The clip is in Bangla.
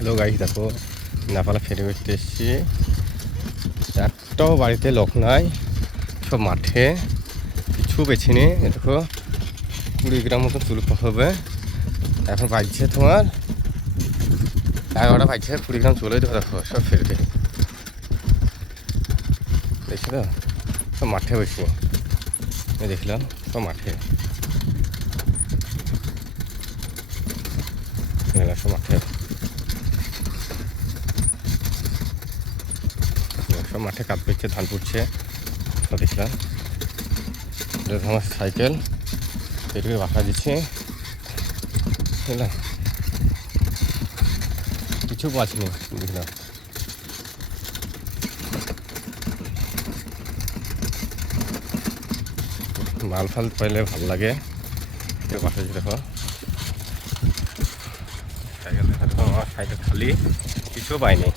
হ্যালো গাইস, দেখো নেপালে ফেরি বেড়তে এসেছি। একটাও বাড়িতে লোক নাই, সব মাঠে। কিছু বেছে নিয়ে দেখো 20 গ্রাম মতো তুল হবে। এখন বাজছে তোমার 11টা বাজছে, 20 গ্রাম চলে দেবো। দেখো সব ফেরিতে দেখছি তো, সব মাঠে বসে দেখলাম, সব মাঠে সব মাঠে সব মাঠে কাজ করছে, ধান পুড়ছে সব দেখলাম। আমার সাইকেল এটুকু বাসা দিচ্ছে, বুঝলাম কিছু পাচ্ছিনি। দেখলাম মাল ফাল পাইলে ভালো লাগে, কেউ বাসা দিতে। দেখো সাইকেল, দেখা দেখো আমার সাইকেল খালি, কিছু পাইনি।